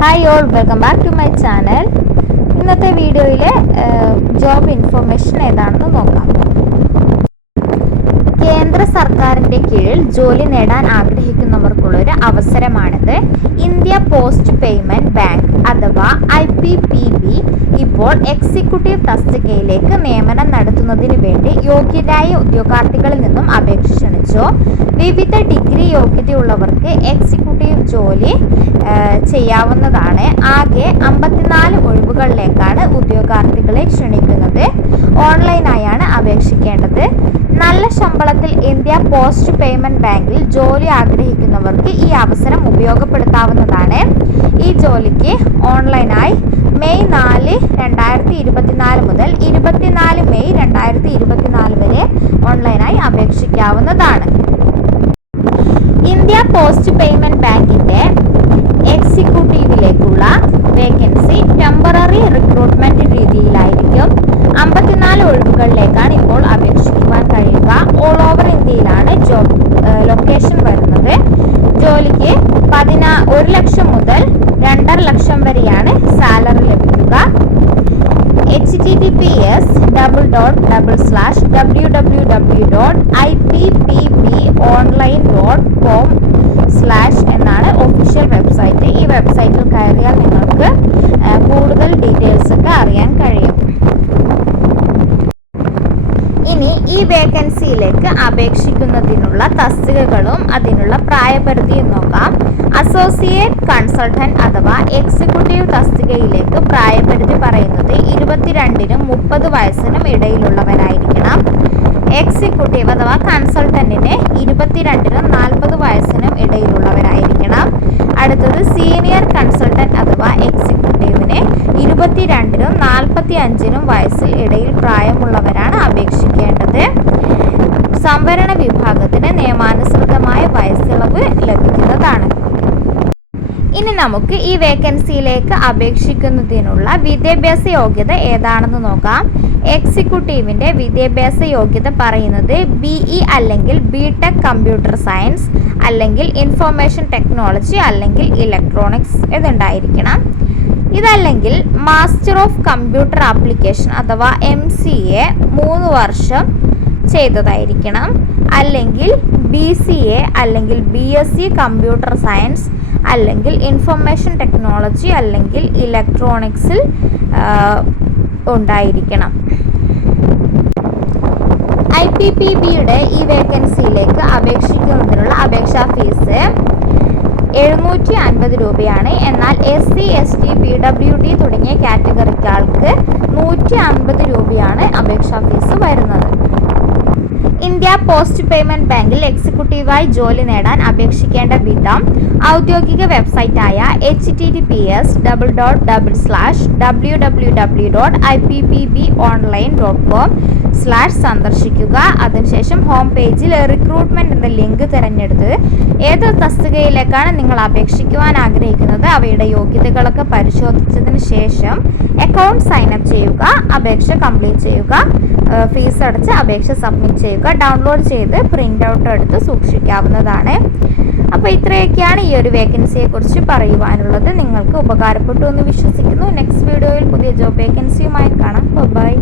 Hi all, welcome back to my channel. ഇന്നത്തെ വീഡിയോയിലെ job information ഏതാണെന്ന് നോക്കാം. കേന്ദ്ര സർക്കാരിൻ്റെ കീഴിൽ ജോലി നേടാൻ ആഗ്രഹിക്കുന്നവർക്കുള്ളൊരു അവസരമാണിത്. ഇന്ത്യ പോസ്റ്റ് പേയ്മെൻറ്റ് ബാങ്ക് അഥവാ IPPB ഇപ്പോൾ എക്സിക്യൂട്ടീവ് തസ്തികയിലേക്ക് നിയമനം നടത്തുന്നതിന് വേണ്ടി യോഗ്യരായ ഉദ്യോഗാർത്ഥികളിൽ നിന്നും അപേക്ഷ ക്ഷണിച്ചു. വിവിധ ഡിഗ്രി യോഗ്യതയുള്ളവർക്ക് എക്സിക്യൂട്ടീവ് ജോലി ചെയ്യാവുന്നതാണ്. ആകെ 54 ഒഴിവുകളിലേക്കാണ് ഉദ്യോഗാർത്ഥികളെ ക്ഷണിക്കുന്നത്. ഓൺലൈനായാണ് അപേക്ഷിക്കേണ്ടത്. നല്ല ശമ്പളത്തിൽ ഇന്ത്യ പോസ്റ്റ് പേയ്മെൻറ്റ് ബാങ്കിൽ ജോലി ആഗ്രഹിക്കുന്നവർക്ക് ഈ അവസരം ഉപയോഗപ്പെടുത്താവുന്നതാണ്. ഈ ജോലിക്ക് ഓൺലൈനായി മെയ് 4, 2024 മുതൽ 24 മെയ് 2024 വരെ ഓൺലൈനായി അപേക്ഷിക്കാവുന്നതാണ്. ഇന്ത്യ പോസ്റ്റ് പേയ്മെൻറ്റ് ബാങ്കിൻ്റെ എക്സിക്യൂട്ടീവിലേക്കുള്ള വേക്കൻസി ടെമ്പററി റിക്രൂട്ട്മെൻറ്റ് രീതിയിലായിരിക്കും. 54 ഒഴിവുകളിലേക്കാണ് ഇപ്പോൾ അപേക്ഷിക്കുവാൻ കഴിയുക. ഓൾ ഓവർ ഇന്ത്യയിലാണ് ജോബ് ലൊക്കേഷൻ വരുന്നത്. ജോലിക്ക് 1 ലക്ഷം മുതൽ 2.5 ലക്ഷം വരെയാണ് സാലറി ലഭിക്കുക. https://www.ippbonline.com/ എന്നാണ് ഒഫീഷ്യൽ വെബ്സൈറ്റ്. ഈ വെബ്സൈറ്റിൽ കയറിയാൽ നിങ്ങൾക്ക് കൂടുതൽ ഡീറ്റെയിൽസ് ഒക്കെ അറിയാൻ കഴിയും. ഇനി ഈ വേക്കൻസിയിലേക്ക് അപേക്ഷിക്കുന്നതിനുള്ള തസ്തികകളും അതിനുള്ള പ്രായപരിധിയും നോക്കാം. അസോസിയേറ്റ് കൺസൾട്ടന്റ് അഥവാ എക്സിക്യൂട്ടീവ് തസ്തികയിലേക്ക് പ്രായപരിധി പറയുന്നത് 22-നും 30 വയസ്സിനും ഇടയിലുള്ളവരായിരിക്കണം. എക്സിക്യൂട്ടീവ് അഥവാ കൺസൾട്ടന്റിന് 22-നും 40 വയസ്സിനും ഇടയിലുള്ളവരായിരിക്കണം. അടുത്തത് സീനിയർ കൺസൾട്ടന്റ് അഥവാ എക്സിക്യൂട്ടീവിന് 22-നും 45-നും വയസ്സിൽ ഇടയിൽ പ്രായമുള്ളവരാണ് അപേക്ഷിക്കേണ്ടത്. സംവരണ വിഭാഗത്തിന് നിയമാനുസൃതമായ വയസ്സിളവ് ലഭിക്കുന്നതാണ്. ഇനി നമുക്ക് ഈ വേക്കൻസിയിലേക്ക് അപേക്ഷിക്കുന്നതിനുള്ള വിദ്യാഭ്യാസ യോഗ്യത ഏതാണെന്ന് നോക്കാം. എക്സിക്യൂട്ടീവിൻ്റെ വിദ്യാഭ്യാസ യോഗ്യത പറയുന്നത് BE അല്ലെങ്കിൽ BTech കമ്പ്യൂട്ടർ സയൻസ് അല്ലെങ്കിൽ ഇൻഫർമേഷൻ ടെക്നോളജി അല്ലെങ്കിൽ ഇലക്ട്രോണിക്സ് ഇതുണ്ടായിരിക്കണം. ഇതല്ലെങ്കിൽ മാസ്റ്റർ ഓഫ് കമ്പ്യൂട്ടർ ആപ്ലിക്കേഷൻ അഥവാ MCA 3 വർഷം ചെയ്തതായിരിക്കണം. അല്ലെങ്കിൽ BCA അല്ലെങ്കിൽ BSc കമ്പ്യൂട്ടർ സയൻസ് അല്ലെങ്കിൽ ഇൻഫർമേഷൻ ടെക്നോളജി അല്ലെങ്കിൽ ഇലക്ട്രോണിക്സിൽ ഉണ്ടായിരിക്കണം. IPPBയുടെ ഈ വേക്കൻസിയിലേക്ക് അപേക്ഷിക്കുന്നതിനുള്ള അപേക്ഷാ ഫീസ് 750 രൂപയാണ്. എന്നാൽ SC, ST, PWD തുടങ്ങിയ കാറ്റഗറിക്കാർക്ക് 150 രൂപയാണ് അപേക്ഷാ ഫീസ് വരുന്നത്. ഇന്ത്യ പോസ്റ്റ് പേയ്മെൻറ്റ് ബാങ്കിൽ എക്സിക്യൂട്ടീവായി ജോലി നേടാൻ അപേക്ഷിക്കേണ്ട വിധം ഔദ്യോഗിക വെബ്സൈറ്റായ https://www.ippbonline.com/ സന്ദർശിക്കുക. അതിനുശേഷം ഹോം പേജിൽ റിക്രൂട്ട്മെൻറ്റ് എന്ന ലിങ്ക് തിരഞ്ഞെടുത്ത് ഏത് തസ്തികയിലേക്കാണ് നിങ്ങൾ അപേക്ഷിക്കുവാൻ ആഗ്രഹിക്കുന്നത് അവയുടെ യോഗ്യതകളൊക്കെ പരിശോധിച്ചതിന് ശേഷം അക്കൗണ്ട് സൈനപ്പ് ചെയ്യുക, അപേക്ഷ കംപ്ലീറ്റ് ചെയ്യുക, ഫീസ് അടച്ച് അപേക്ഷ സബ്മിറ്റ് ചെയ്യുക. ഡൗൺലോഡ് ചെയ്ത് പ്രിൻ്റ് ഔട്ട് എടുത്ത് സൂക്ഷിക്കാവുന്നതാണ്. അപ്പോൾ ഇത്രയൊക്കെയാണ് ഈ ഒരു വേക്കൻസിയെക്കുറിച്ച് പറയുവാനുള്ളത്. നിങ്ങൾക്ക് ഉപകാരപ്പെട്ടു എന്ന് വിശ്വസിക്കുന്നു. നെക്സ്റ്റ് വീഡിയോയിൽ പുതിയ ജോബ് വേക്കൻസിയുമായി കാണാം. ബൈ.